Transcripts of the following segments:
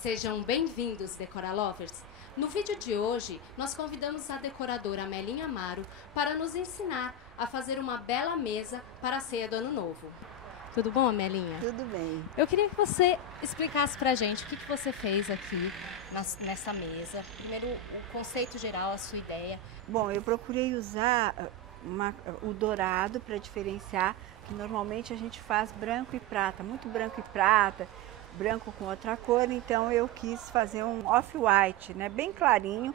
Sejam bem-vindos, Decora Lovers! No vídeo de hoje, nós convidamos a decoradora Amelinha Amaro para nos ensinar a fazer uma bela mesa para a ceia do Ano Novo. Tudo bom, Amelinha? Tudo bem. Eu queria que você explicasse pra gente o que você fez aqui nessa mesa. Primeiro, o conceito geral, a sua ideia. Bom, eu procurei usar o dourado para diferenciar, que normalmente a gente faz branco e prata, muito branco e prata, branco com outra cor, então eu quis fazer um off-white, né, bem clarinho,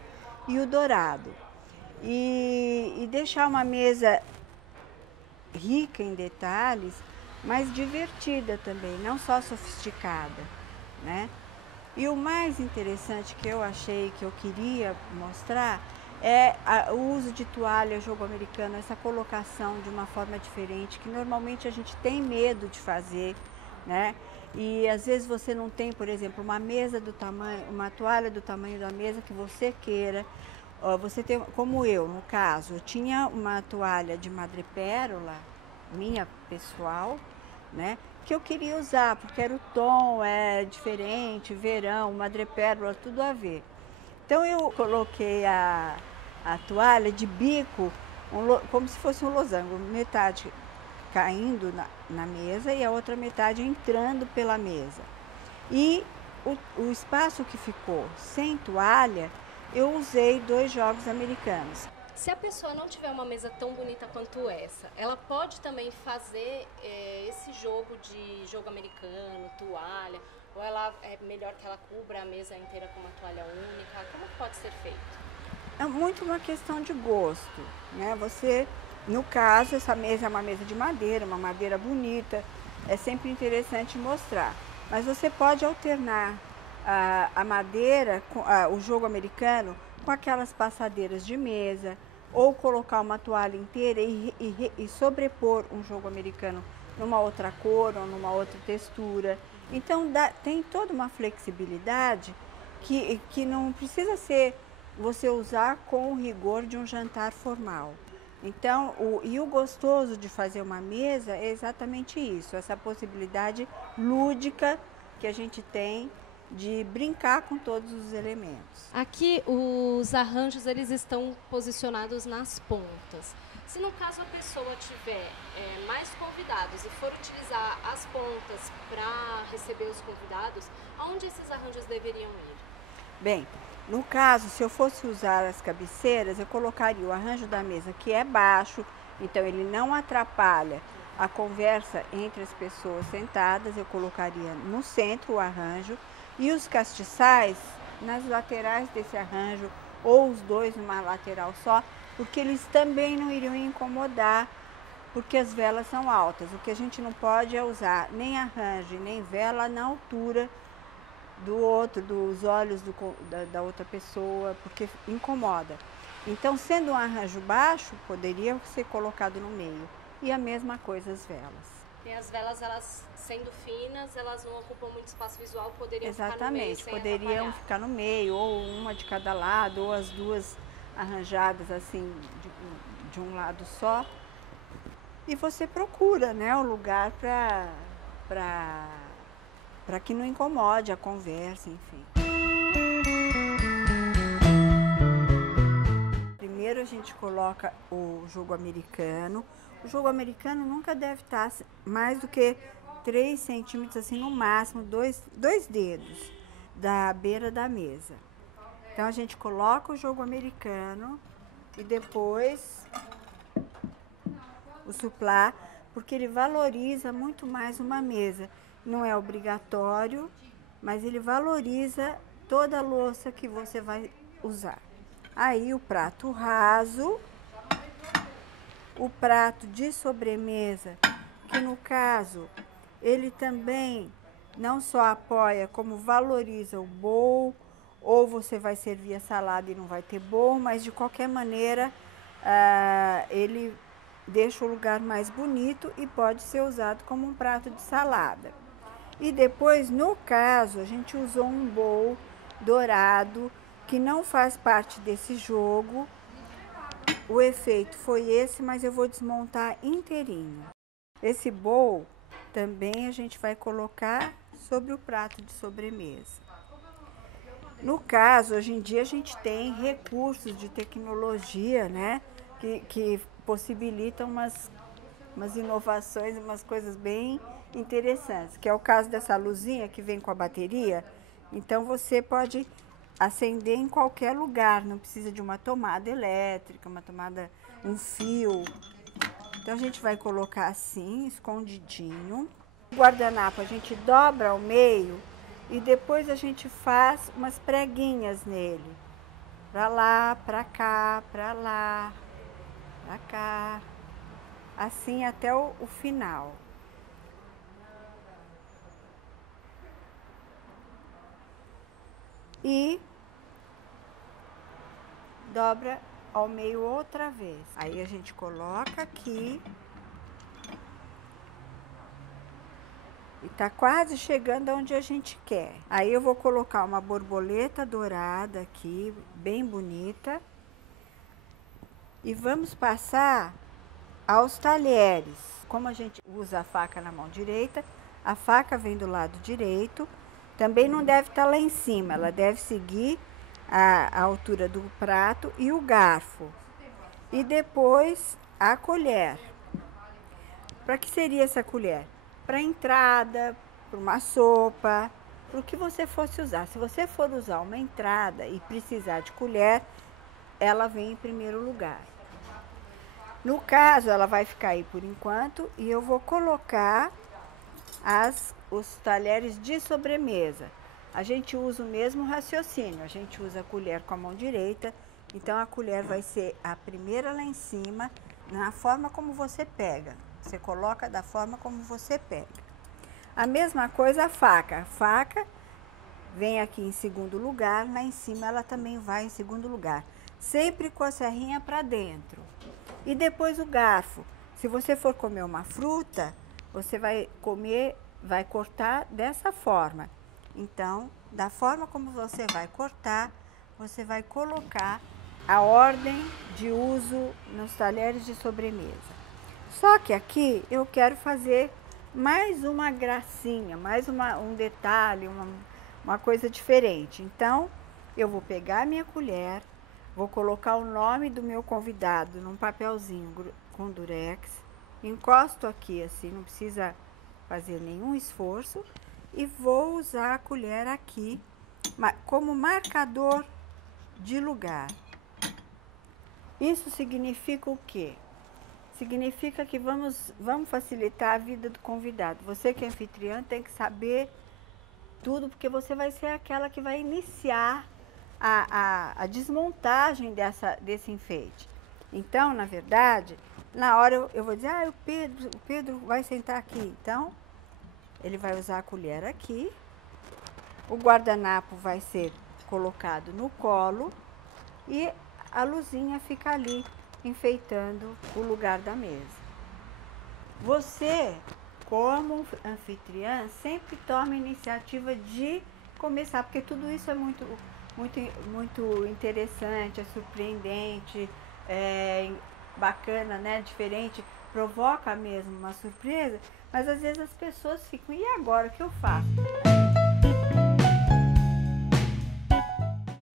e o dourado. E deixar uma mesa rica em detalhes, mas divertida também, não só sofisticada, né? E o mais interessante que eu achei, que eu queria mostrar, é o uso de toalha, jogo americano, essa colocação de uma forma diferente, que normalmente a gente tem medo de fazer, né? E às vezes você não tem, por exemplo, uma mesa do tamanho, uma toalha do tamanho da mesa que você queira. Você tem, como eu, no caso, eu tinha uma toalha de madrepérola, minha pessoal, né, que eu queria usar, porque era o tom, é diferente, verão, madrepérola, tudo a ver. Então eu coloquei a toalha de bico, como se fosse um losango, metade caindo na mesa e a outra metade entrando pela mesa. E o espaço que ficou sem toalha, eu usei 2 jogos americanos. Se a pessoa não tiver uma mesa tão bonita quanto essa, ela pode também fazer esse jogo americano, toalha, ou ela é melhor que ela cubra a mesa inteira com uma toalha única? Como pode ser feito? É muito uma questão de gosto, né? Você, no caso, essa mesa é uma mesa de madeira, uma madeira bonita, é sempre interessante mostrar. Mas você pode alternar a madeira, o jogo americano, com aquelas passadeiras de mesa, ou colocar uma toalha inteira e sobrepor um jogo americano numa outra cor ou numa outra textura. Então tem toda uma flexibilidade que não precisa ser você usar com o rigor de um jantar formal. Então, o gostoso de fazer uma mesa é exatamente isso, essa possibilidade lúdica que a gente tem de brincar com todos os elementos. Aqui os arranjos eles estão posicionados nas pontas. Se no caso a pessoa tiver mais convidados e for utilizar as pontas para receber os convidados, aonde esses arranjos deveriam ir? Bem, no caso, se eu fosse usar as cabeceiras, eu colocaria o arranjo da mesa que é baixo, então ele não atrapalha a conversa entre as pessoas sentadas, eu colocaria no centro o arranjo, e os castiçais nas laterais desse arranjo, ou os 2 numa lateral só, porque eles também não iriam incomodar, porque as velas são altas. O que a gente não pode é usar nem arranjo, nem vela na altura dos olhos da outra pessoa, porque incomoda. Então, sendo um arranjo baixo, poderia ser colocado no meio. E a mesma coisa as velas. E as velas, elas sendo finas, elas não ocupam muito espaço visual, poderiam Exatamente, ficar no meio sem poderiam atrapalhar. ficar no meio, ou uma de cada lado, ou as duas arranjadas assim, de um lado só. E você procura, né, o lugar para que não incomode a conversa, enfim. Primeiro a gente coloca o jogo americano. O jogo americano nunca deve estar mais do que 3 centímetros, assim, no máximo, dois dedos da beira da mesa. Então a gente coloca o jogo americano e depois o suplá, porque ele valoriza muito mais uma mesa. Não é obrigatório, mas ele valoriza toda a louça que você vai usar. Aí o prato raso, o prato de sobremesa, que no caso ele também não só apoia, como valoriza o bowl, ou você vai servir a salada e não vai ter bowl, mas de qualquer maneira ele deixa o lugar mais bonito e pode ser usado como um prato de salada. E depois, no caso, a gente usou um bowl dourado, que não faz parte desse jogo, O efeito foi esse, mas eu vou desmontar inteirinho. Esse bowl também a gente vai colocar sobre o prato de sobremesa. No caso, hoje em dia a gente tem recursos de tecnologia, né, que possibilitam umas inovações, umas coisas bem interessantes, que é o caso dessa luzinha que vem com a bateria. Então você pode acender em qualquer lugar, não precisa de uma tomada elétrica, um fio. Então a gente vai colocar assim, escondidinho. O guardanapo a gente dobra ao meio e depois a gente faz umas preguinhas nele. Pra lá, pra cá, pra lá, pra cá. Assim até o final. E dobra ao meio outra vez. Aí a gente coloca aqui. E tá quase chegando onde a gente quer. Aí eu vou colocar uma borboleta dourada aqui, bem bonita. E vamos passar aos talheres. Como a gente usa a faca na mão direita, a faca vem do lado direito. Também não deve estar lá em cima, ela deve seguir a altura do prato e o garfo. E depois a colher. Para que seria essa colher? Para entrada, para uma sopa, para o que você fosse usar. Se você for usar uma entrada e precisar de colher, ela vem em primeiro lugar. No caso, ela vai ficar aí por enquanto e eu vou colocar os talheres de sobremesa. A gente usa o mesmo raciocínio, a gente usa a colher com a mão direita, então a colher vai ser a primeira lá em cima, na forma como você pega. Você coloca da forma como você pega. A mesma coisa a faca. A faca vem aqui em segundo lugar, lá em cima ela também vai em segundo lugar. Sempre com a serrinha para dentro. E depois o garfo. Se você for comer uma fruta, você vai cortar dessa forma. Então, da forma como você vai cortar, você vai colocar a ordem de uso nos talheres de sobremesa. Só que aqui eu quero fazer mais uma gracinha, mais um detalhe, uma coisa diferente. Então, eu vou pegar a minha colher, vou colocar o nome do meu convidado num papelzinho com durex, encosto aqui assim, não precisa fazer nenhum esforço, e vou usar a colher aqui como marcador de lugar. Isso significa o quê? Significa que vamos facilitar a vida do convidado. Você que é anfitriã tem que saber tudo, porque você vai ser aquela que vai iniciar a desmontagem desse enfeite. Então, na verdade, na hora eu vou dizer, o Pedro vai sentar aqui. Então, ele vai usar a colher aqui, o guardanapo vai ser colocado no colo e a luzinha fica ali, enfeitando o lugar da mesa. Você, como anfitriã, sempre toma a iniciativa de começar, porque tudo isso é muito interessante, é surpreendente, é bacana, né? Diferente, provoca mesmo uma surpresa, mas às vezes as pessoas ficam, e agora o que eu faço?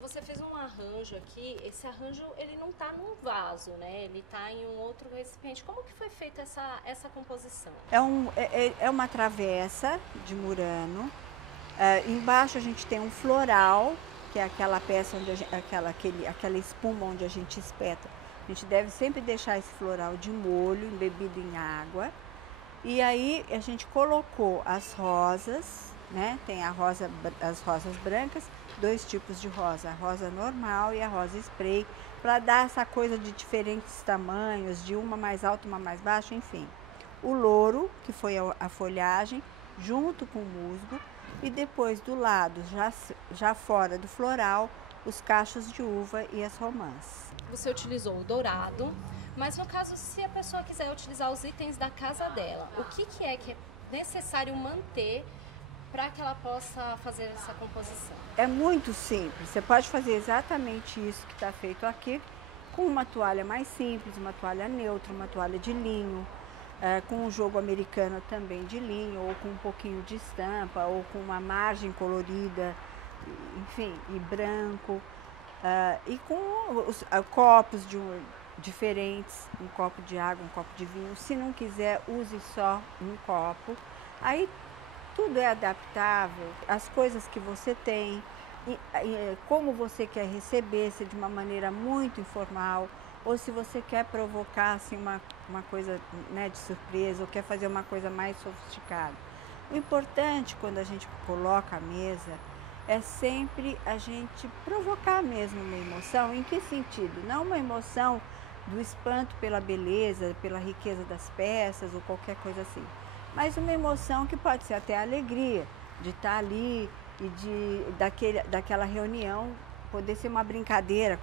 Você fez um arranjo aqui, esse arranjo ele não está num vaso, né? Ele está em um outro recipiente. Como que foi feita essa composição? É uma travessa de murano. Embaixo a gente tem um floral, que é aquela peça onde aquela espuma onde a gente espeta. A gente deve sempre deixar esse floral de molho, embebido em água. E aí a gente colocou as rosas, né? Tem as rosas brancas, 2 tipos de rosa, a rosa normal e a rosa spray, para dar essa coisa de diferentes tamanhos, de uma mais alta, uma mais baixa, enfim. O louro, que foi a folhagem, junto com o musgo, e depois do lado, já fora do floral, os cachos de uva e as romãs. Você utilizou o dourado, mas no caso, se a pessoa quiser utilizar os itens da casa dela, o que é necessário manter para que ela possa fazer essa composição? É muito simples, você pode fazer exatamente isso que está feito aqui, com uma toalha mais simples, uma toalha neutra, uma toalha de linho, com um jogo americano também de linho, ou com um pouquinho de estampa, ou com uma margem colorida, enfim, e branco, e com os copos diferentes, um copo de água, um copo de vinho. Se não quiser, use só um copo. Aí tudo é adaptável, as coisas que você tem, como você quer receber, se de uma maneira muito informal, ou se você quer provocar assim, uma coisa, né, de surpresa, ou quer fazer uma coisa mais sofisticada. O importante quando a gente coloca a mesa é sempre a gente provocar mesmo uma emoção. Em que sentido? Não uma emoção do espanto pela beleza, pela riqueza das peças ou qualquer coisa assim, mas uma emoção que pode ser até a alegria de estar ali e daquela reunião poder ser uma brincadeira,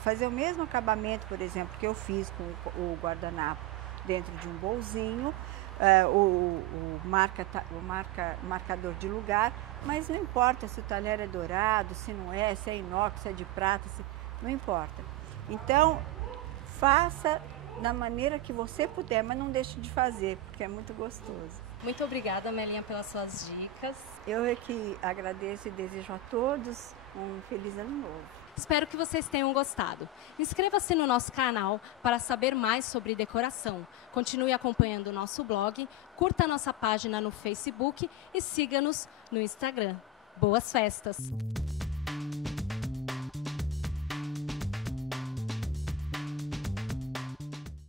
fazer o mesmo acabamento, por exemplo, que eu fiz com o guardanapo dentro de um bolzinho, o marcador de lugar, mas não importa se o talher é dourado, se não é, se é inox, se é de prata, não importa. Então, faça da maneira que você puder, mas não deixe de fazer, porque é muito gostoso. Muito obrigada, Melinha, pelas suas dicas. Eu é que agradeço e desejo a todos um feliz ano novo. Espero que vocês tenham gostado. Inscreva-se no nosso canal para saber mais sobre decoração. Continue acompanhando o nosso blog, curta a nossa página no Facebook e siga-nos no Instagram. Boas festas!